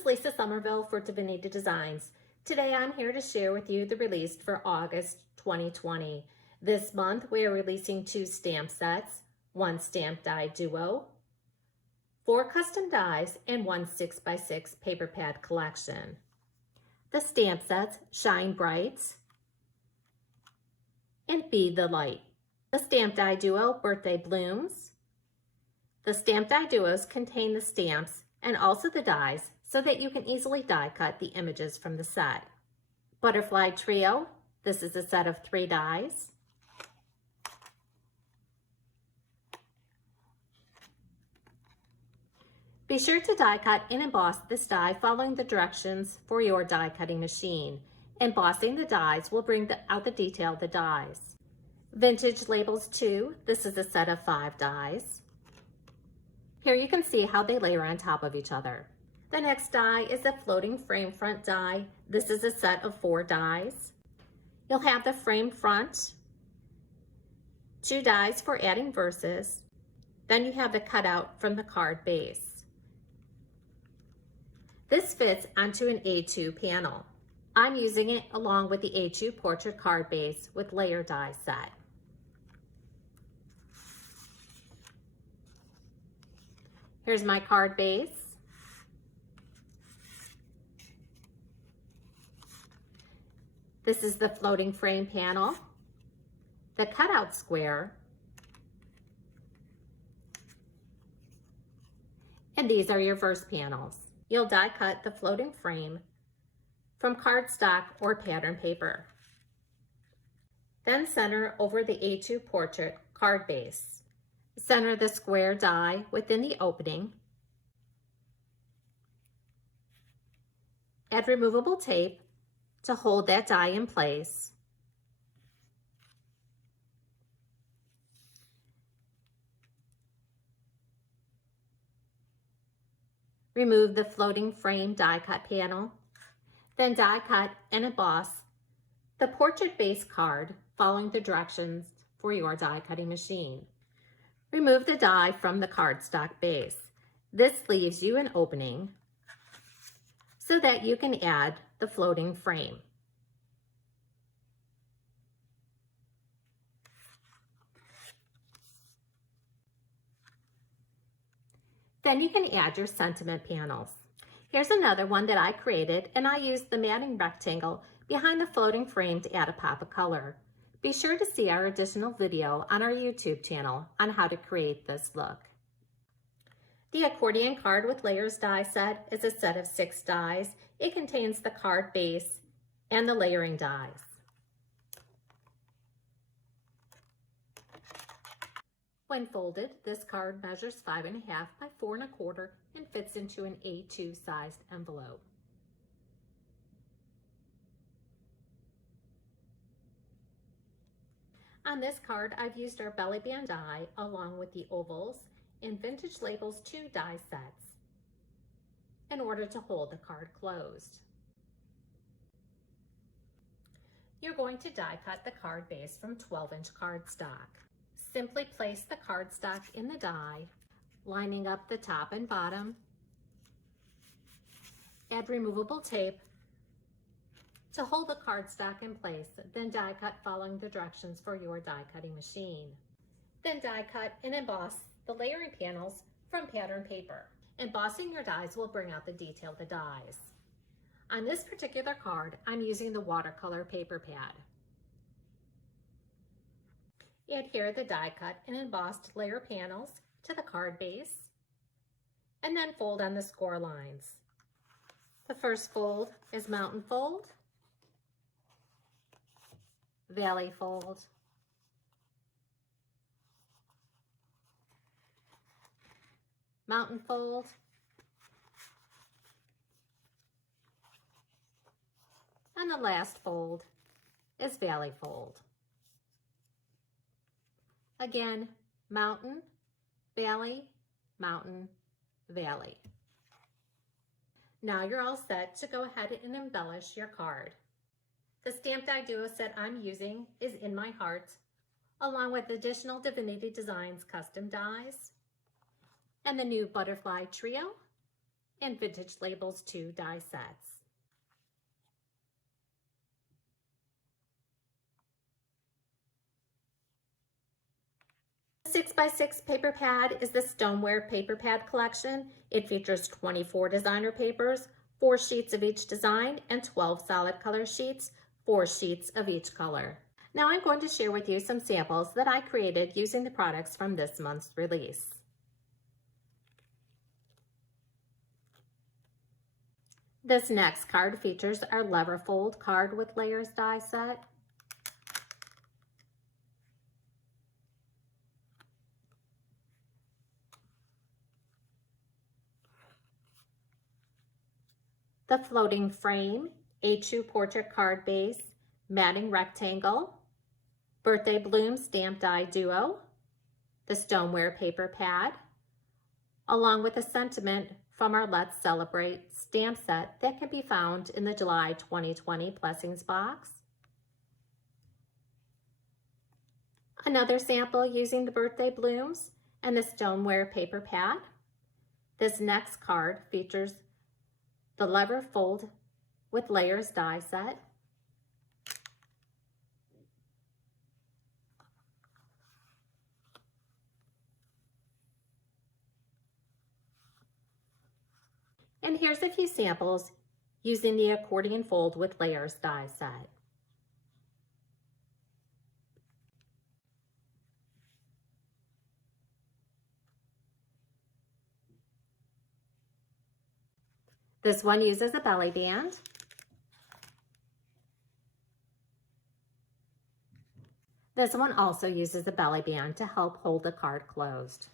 is Lisa Somerville for Divinity Designs. Today I'm here to share with you the release for August 2020. This month we are releasing 2 stamp sets, 1 stamp die duo, 4 custom dies, and 1 6x6 paper pad collection. The stamp sets Shine Bright and Be the Light. The stamp die duo Birthday Blooms. The stamp die duos contain the stamps and also the dies so that you can easily die cut the images from the set. Butterfly Trio, this is a set of 3 dies. Be sure to die cut and emboss this die following the directions for your die cutting machine. Embossing the dies will bring out the detail of the dies. Vintage Labels 2, this is a set of 5 dies. Here you can see how they layer on top of each other. The next die is a floating frame front die. This is a set of 4 dies. You'll have the frame front, 2 dies for adding verses. Then you have the cutout from the card base. This fits onto an A2 panel. I'm using it along with the A2 portrait card base with layer die set. Here's my card base. This is the floating frame panel, the cutout square, and these are your verse panels. You'll die cut the floating frame from cardstock or pattern paper. Then center over the A2 portrait card base. Center the square die within the opening. Add removable tape to hold that die in place. Remove the floating frame die cut panel. Then die cut and emboss the portrait base card following the directions for your die cutting machine. Remove the die from the cardstock base. This leaves you an opening so that you can add the floating frame. Then you can add your sentiment panels. Here's another one that I created, and I used the matting rectangle behind the floating frame to add a pop of color. Be sure to see our additional video on our YouTube channel on how to create this look. The accordion card with layers die set is a set of 6 dies. It contains the card base and the layering dies. When folded, this card measures 5.5 by 4.25 and fits into an A2 sized envelope. On this card, I've used our belly band die along with the ovals and Vintage Labels 2 die sets in order to hold the card closed. You're going to die cut the card base from 12-inch cardstock. Simply place the cardstock in the die, lining up the top and bottom. Add removable tape to hold the cardstock in place, then die cut following the directions for your die cutting machine. Then die cut and emboss the layering panels from pattern paper. Embossing your dies will bring out the detail of the dies. On this particular card, I'm using the watercolor paper pad. Adhere the die cut and embossed layer panels to the card base, and then fold on the score lines. The first fold is mountain fold, valley fold, mountain fold, and the last fold is valley fold. Again, mountain, valley, mountain, valley. Now you're all set to go ahead and embellish your card. The stamp die duo set I'm using is In My Heart, along with additional Divinity Designs custom dies, and the new Butterfly Trio and Vintage Labels 2 die sets. The 6x6 paper pad is the Stoneware paper pad collection. It features 24 designer papers, 4 sheets of each design, and 12 solid color sheets, 4 sheets of each color. Now I'm going to share with you some samples that I created using the products from this month's release. This next card features our lever fold card with layers die set. The floating frame, A2 portrait card base, matting rectangle, birthday bloom stamp die duo, the Stoneware paper pad, along with a sentiment from our Let's Celebrate stamp set that can be found in the July 2020 Blessings box. Another sample using the birthday blooms and the Stoneware paper pad. This next card features the lever fold with layers die set. And here's a few samples using the accordion fold with layers die set. This one uses a belly band. This one also uses a belly band to help hold the card closed.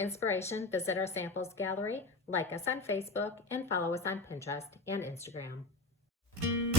Inspiration, visit our samples gallery, like us on Facebook, and follow us on Pinterest and Instagram.